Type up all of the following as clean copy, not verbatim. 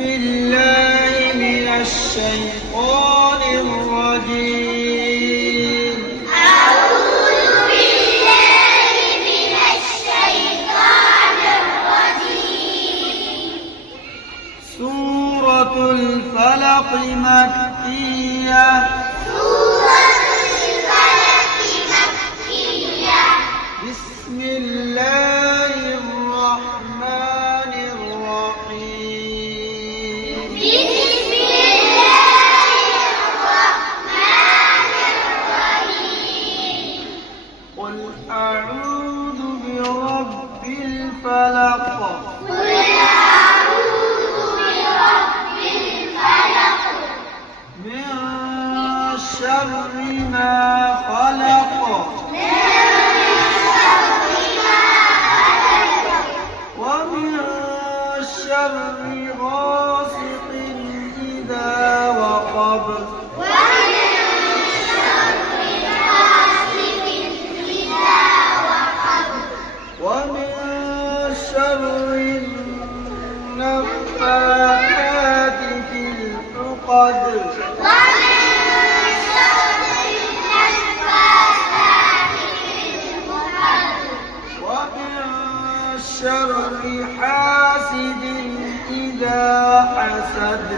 بالله من الشيطان الرجيم. أعوذ بالله من الشيطان الرجيم. سورة الفلق مكية. سورة الفلق مكية. بسم الله الرحمن الرحيم. بسم الله الرحمن الرحيم. قل أعوذ برب الفلق. قل أعوذ برب الفلق. من شر ما خلق. ومن شر غاسق إذا وقب. ومن شر النفاثات في العقد. ومن شر حاسد إذا حسد.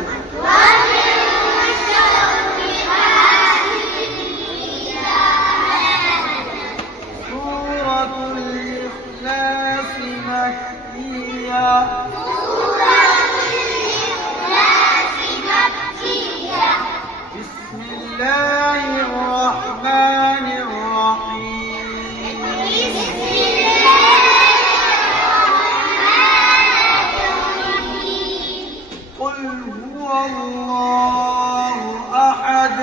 سورة الإخلاص مكية. بسم الله الرحمن الرحيم. قل هو الله أحد.